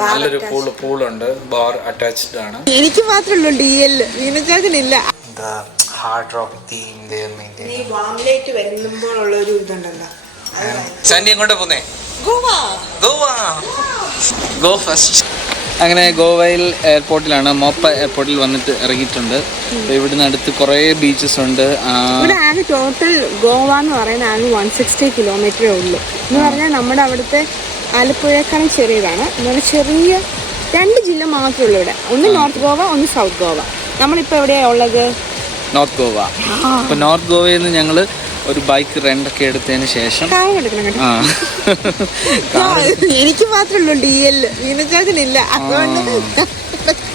നല്ലൊരു പൂളുണ്ട്, bar attached ആണ്. എനിക്ക് മാത്രമല്ലോ DL, വീണച്ചാക്കിനില്ല. ഹാർഡ് റോക്ക് തീം ഈ വാംലേറ്റ് വരുമ്പോഴുള്ള ഒരു ഇതുണ്ടല്ലോ. സാൻഡി എങ്ങോട്ടാ പോന്നേ? Goa go first. അങ്ങനെ ഗോവയിൽ എയർപോർട്ടിലാണ്, മോപ്പ എയർപോർട്ടിൽ വന്നിട്ട് ഇറങ്ങിയിട്ടുണ്ട്. ഇവിടുന്ന് അടുത്ത് കുറേ ബീച്ചസ് ഉണ്ട്. ഇവിടെ ആകെ ടോട്ടൽ ഗോവ എന്ന് പറയുന്ന ആകെ 160 കിലോമീറ്ററേ ഉള്ളൂ. എന്ന് പറഞ്ഞാൽ നമ്മുടെ അവിടുത്തെ ആലപ്പുഴയേക്കാളും ചെറിയതാണ്. എന്നാൽ ചെറിയ 2 ജില്ല മാത്രമേ ഉള്ളൂ ഇവിടെ. ഒന്ന് നോർത്ത് ഗോവ, ഒന്ന് സൗത്ത് ഗോവ. നമ്മളിപ്പോൾ എവിടെയാണ് ഉള്ളത്? നോർത്ത് ഗോവ. അപ്പോൾ നോർത്ത് ഗോവയിൽ നിന്ന് ഞങ്ങൾ ഒരു ബൈക്ക് റെൻ്റൊക്കെ എടുത്തതിന് ശേഷം എനിക്ക് മാത്രമല്ലോ DL, വീണച്ചാക്കിനില്ല.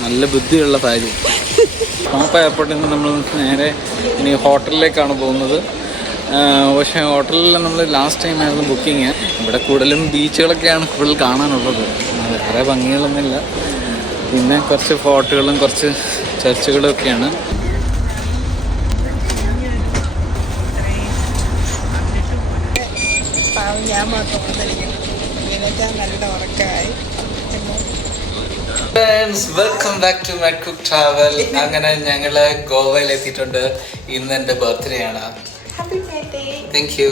നല്ല ബുദ്ധിയുള്ള കാര്യം. മോപ്പ എയർപോർട്ടിൽ നിന്ന് നമ്മൾ നേരെ ഇനി ഹോട്ടലിലേക്കാണ് പോകുന്നത്. പക്ഷേ ഹോട്ടലിൽ നമ്മൾ ലാസ്റ്റ് ടൈം ആയിരുന്നു ബുക്കിങ്. ഇവിടെ കൂടുതലും ബീച്ചുകളൊക്കെയാണ് കൂടുതൽ കാണാനുള്ളത്, വേറെ ഭംഗികളൊന്നുമില്ല. പിന്നെ കുറച്ച് ഫോർട്ടുകളും കുറച്ച് ചർച്ചുകളും ഒക്കെയാണ്. ഞാൻ മാത്രം നല്ല ഉറക്കമായി. Welcome back to Medcook travel. അങ്ങനെ ഞങ്ങള് ഗോവയിൽ എത്തിയിട്ടുണ്ട്. ഇന്ന് എൻ്റെ ബർത്ത്ഡേ ആണ്. Thank you.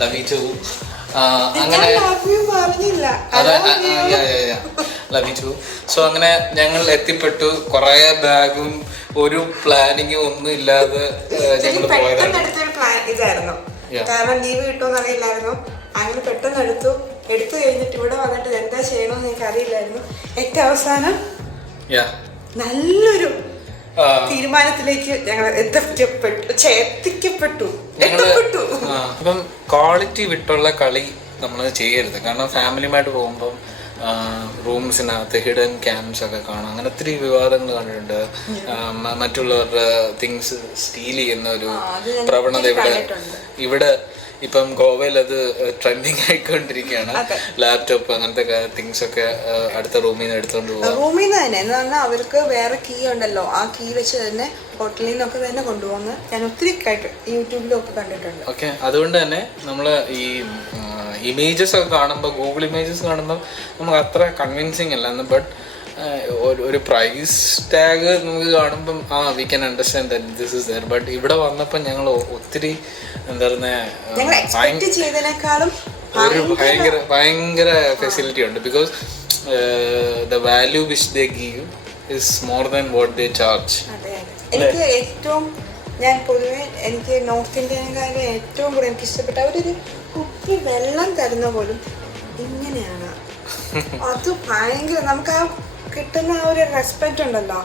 Love you too. അങ്ങനെ ലവ് യു ടു. സോ അങ്ങനെ ഞങ്ങൾ എത്തിപ്പെട്ടു. കുറേ ബാഗും ഒരു പ്ലാനിങ്ങും ഒന്നും ഇല്ലാതെ ഞങ്ങൾ പോയതാണ്. കാരണം ലീവ് കിട്ടുമെന്ന് അറിയില്ലായിരുന്നു. അങ്ങനെ പെട്ടെന്ന് എടുത്തു കഴിഞ്ഞിട്ട് ഇവിടെ വന്നിട്ട് എന്താ ചെയ്യണമെന്ന് എനിക്ക് അറിയില്ലായിരുന്നു. ഏറ്റവും അവസാനം നല്ലൊരു തീരുമാനത്തിലേക്ക് ഞങ്ങൾ എത്തിക്കപ്പെട്ടു. ഇപ്പം ക്വാളിറ്റി വിട്ടുള്ള കളി നമ്മൾ ചെയ്യരുത്. കാരണം ഫാമിലിയുമായിട്ട് പോകുമ്പം റൂംസിനകത്ത് ഹിഡൻ ക്യാമ്പ്സ് ഒക്കെ കാണാം. അങ്ങനെ ഒത്തിരി വിവാദങ്ങൾ കണ്ടിട്ടുണ്ട്. മറ്റുള്ളവരുടെ തിങ്സ് സ്റ്റീൽ ചെയ്യുന്ന ഒരു പ്രവണത ഇവിടെ ഇപ്പം ഗോവയിൽ അത് ട്രെൻഡിങ് ആയിക്കൊണ്ടിരിക്കുകയാണ്. ലാപ്ടോപ്പ് അങ്ങനത്തെ തിങ്സ് ഒക്കെ അടുത്ത റൂമിൽ നിന്ന് എടുത്തുകൊണ്ട് പോകും. റൂമിൽ നിന്ന് തന്നെ എന്ന് പറഞ്ഞാൽ അവർക്ക് വേറെ കീ ഉണ്ടല്ലോ, ആ കീ വെച്ച് തന്നെ ഹോട്ടലിൽ നിന്നൊക്കെ തന്നെ കൊണ്ടുപോകുന്നത് ഞാൻ ഒത്തിരി യൂട്യൂബിലൊക്കെ കണ്ടിട്ടുണ്ട്. ഓക്കെ, അതുകൊണ്ട് തന്നെ നമ്മൾ ഈ ഇമേജസ് ഒക്കെ കാണുമ്പോൾ, ഗൂഗിൾ ഇമേജസ് കാണുമ്പോൾ നമുക്ക് അത്ര കൺവിൻസിങ് അല്ല. ബട്ട് ഒരു പ്രൈസ് ടാഗ് നമുക്ക് കാണുമ്പം we can understand that this is there. But ഇവിടെ വന്നപ്പോൾ ഞങ്ങൾ ഒത്തിരി എന്താ ഒരു ഭയങ്കര ഫെസിലിറ്റി ഉണ്ട്. Because the value which they give is more than what they charge. എനിക്ക് ഏറ്റവും പൊതുവെ എനിക്ക് നോർത്ത് ഇന്ത്യൻകാരെ ഏറ്റവും കൂടുതൽ എനിക്ക് ഇഷ്ടപ്പെട്ട അവരൊരു കുപ്പി വെള്ളം തരുന്ന പോലും ഇങ്ങനെയാണ്. അത് ഭയങ്കര നമുക്ക് ആ കിട്ടുന്ന ആ ഒരു റെസ്പെക്റ്റ് ഉണ്ടല്ലോ,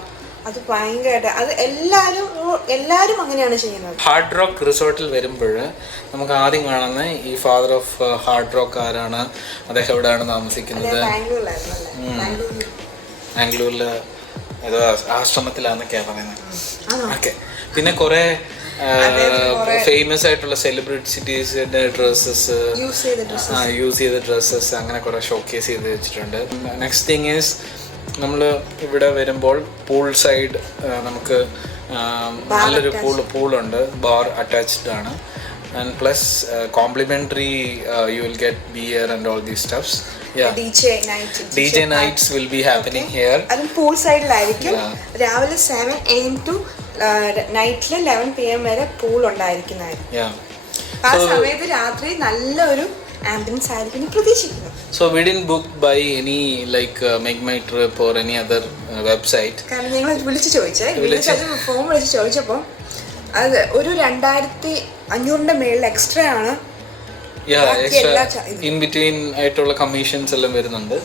അത് ഭയങ്കരമായിട്ട് അത് എല്ലാവരും അങ്ങനെയാണ് ചെയ്യുന്നത്. ഹാർഡ് റോക്ക് റിസോർട്ടിൽ വരുമ്പോൾ നമുക്ക് ആദ്യം കാണുന്ന ഈ ഫാദർ ഓഫ് ഹാർഡ് റോക്ക് ആരാണ്, അദ്ദേഹം എവിടെയാണ് താമസിക്കുന്നത്? ബാംഗ്ലൂരിൽ ഏതോ ആശ്രമത്തിലാന്നൊക്കെയാണ് പറയുന്നത്. ഓക്കെ, പിന്നെ കുറെ ഫേമസ് ആയിട്ടുള്ള സെലിബ്രിറ്റീസിന്റെ ഡ്രസ്സസ്, യൂസ് ചെയ്ത ഡ്രസ്സസ് അങ്ങനെ കുറെ ഷോക്കേസ് ചെയ്ത് വെച്ചിട്ടുണ്ട്. നെക്സ്റ്റ് തിങ് ഈസ് നമ്മൾ ഇവിടെ വരുമ്പോൾ പൂൾ സൈഡ് നമുക്ക് നല്ലൊരു പൂളുണ്ട്, ബാർ അറ്റാച്ച്ഡ് ആണ്. And plus complimentary you will get beer and all these stuffs. DJ nights will be happening here. അതും പൂൾ സൈഡിലായിരിക്കും. രാവിലെ 7 AM to നൈറ്റിൽ 11 PM വരെ പൂൾ ഉണ്ടായിരിക്കുന്നതായിരിക്കും. ആ സമയത്ത് രാത്രി നല്ലൊരു ആംബിയൻസ് ആയിരിക്കും പ്രതീക്ഷിക്കുന്നു. So we didn't book by any like Make My Trip or any other website. കാരണം ഞങ്ങൾ വിളിച്ച് ഫോൺ വിളിച്ച് ചോദിച്ചപ്പോൾ അത് ഒരു 2500 മേളിൽ എക്സ്ട്രാ ആണ്. ഇൻ ബിറ്റ്വീൻ ആയിട്ടുള്ള കമ്മീഷൻസ് എല്ലാം വരുന്നുണ്ട്.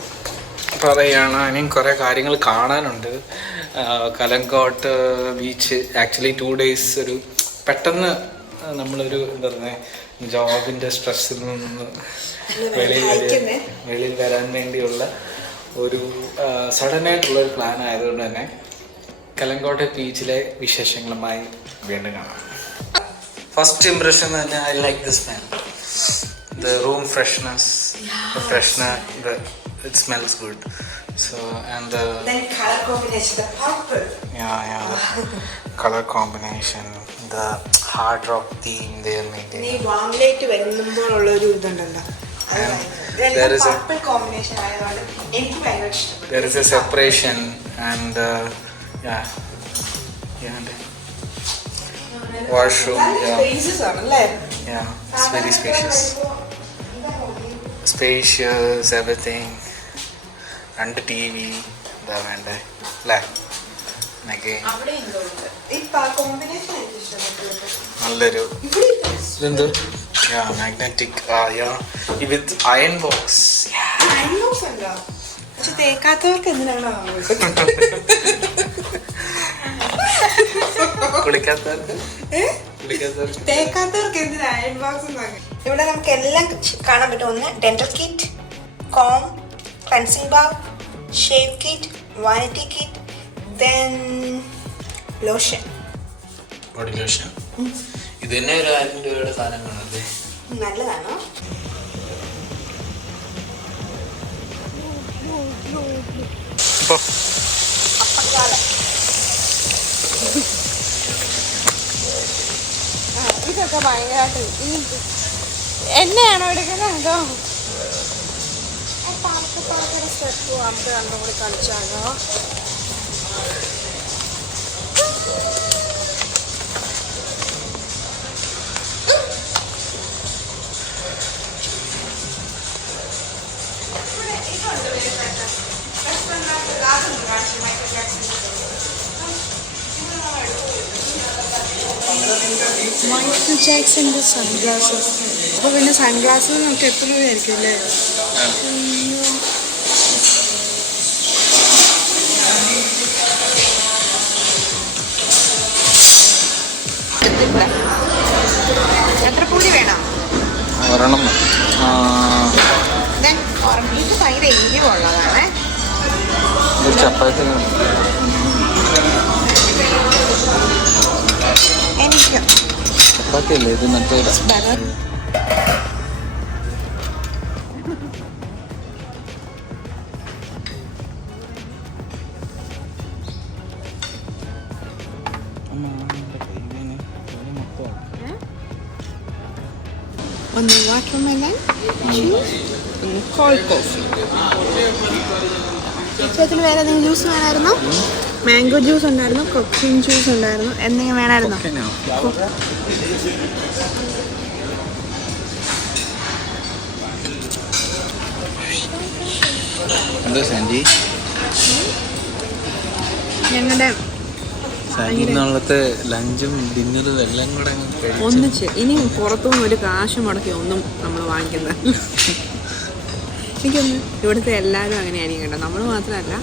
പറയുകയാണ് ഇനിയും കുറേ കാര്യങ്ങൾ കാണാനുണ്ട്. കലങ്കോട്ട് ബീച്ച് ആക്ച്വലി 2 days ഒരു പെട്ടെന്ന് നമ്മളൊരു എന്താ പറയുക ജോബിൻ്റെ സ്ട്രെസ്സിൽ നിന്ന് വെളിയിൽ വരാൻ വേണ്ടിയുള്ള ഒരു സഡനായിട്ടുള്ളൊരു പ്ലാൻ ആയതുകൊണ്ട് തന്നെ കലങ്കോട്ടെ ബീച്ചിലെ വിശേഷങ്ങളുമായി വീണ്ടും കാണാം. ഫസ്റ്റ് ഇംപ്രഷൻ എന്ന് പറഞ്ഞാൽ I like this smell. The room freshness, the freshener, it smells good. So and then color combination, the purple. Color combination, the hard rock theme they are maintaining. Nee warm light വരുമ്പോഴുള്ള ഒരു ഇതുണ്ടല്ലോ. there is a combination ആയതുകൊണ്ട് എനിക്ക് ഭയങ്കര ഇഷ്ടപ്പെട്ടു. there is a separation and yeah washroom, spaces ആണല്ലേ? yeah, it's very spacious everything, and TV da vende la again അവിടെ എന്തോ ഉണ്ട്. ഈ കോമ്പിനേഷൻ എനിക്ക് ഇഷ്ടപ്പെട്ടു. നല്ലൊരു ഇതെന്ത് magnetic with iron box. പക്ഷെ തേക്കാത്തവർക്ക് എന്തിനാണ് തേക്കാത്തവർക്ക് എന്തിനാ അയൺ ബോക്സ്? ഇവിടെ നമുക്ക് എല്ലാം കാണാൻ പറ്റും. ഒന്ന് dental kit, com, cleansing bar, shave kit, vanity kit, then lotion, body lotion. ഇത് തന്നെ ഒരു 1000 രൂപയുടെ സാധനങ്ങളല്ലേ? നല്ലതാണോ? ഇതൊക്കെ ഭയങ്കരമായിട്ട് എന്നെയാണോ എടുക്കുന്നത്? അതോ പാർക്കയുടെ സ്റ്റെപ്പ് നമുക്ക് രണ്ടും കൂടി കളിച്ചാലോ? Michael ജാക്സന്റെ sunglasses. അപ്പോൾ പിന്നെ സൺഗ്ലാസ് നമുക്ക് എത്ര രൂപയായിരിക്കും അല്ലേ? എത്ര പൂരി വേണം? ഒരെണ്ണം. ഇത് ഭയങ്കര എരിവുള്ളതാണ്. ചപ്പാത്തി എനിക്ക് ചപ്പാത്തി അല്ലേ ഇത്? മറ്റേ ഒന്ന് വാട്ടർമെലൺ ജ്യൂസ്, ഒന്ന് കോൾഡ് കോഫി. ചേച്ചന് വേറെ എന്തെങ്കിലും ജ്യൂസ് വേണമായിരുന്നോ? മാംഗോ ജ്യൂസ് ഉണ്ടായിരുന്നു, കൊക്കിൻ ജ്യൂസ് ഉണ്ടായിരുന്നു. എന്തെങ്കിലും വേണമായിരുന്നോ? ഞങ്ങളുടെ ലഞ്ചും ഡിന്നറും എല്ലാം കൂടെ ഒന്നിച്ച്. ഇനി പുറത്തുനിന്ന് ഒരു കാശ് മുടക്കി ഒന്നും നമ്മൾ വാങ്ങിക്കുന്നത്. എനിക്കൊന്ന് ഇവിടുത്തെ എല്ലാവരും അങ്ങനെയായിരിക്കും കേട്ടോ. നമ്മൾ മാത്രമല്ല,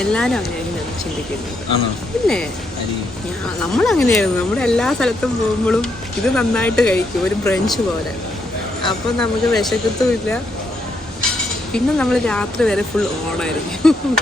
എല്ലാവരും അങ്ങനെയായിരിക്കും ചിന്തിക്കുന്നത്. ഇല്ലേ? നമ്മളങ്ങനെയായിരുന്നു. നമ്മുടെ എല്ലാ സ്ഥലത്തും പോകുമ്പോഴും ഇത് നന്നായിട്ട് കഴിക്കും, ഒരു ബ്രഞ്ച് പോലെ. അപ്പം നമുക്ക് വിശക്കത്തുമില്ല. പിന്നെ നമ്മൾ രാത്രി വരെ ഫുൾ ഓണായിരിക്കും.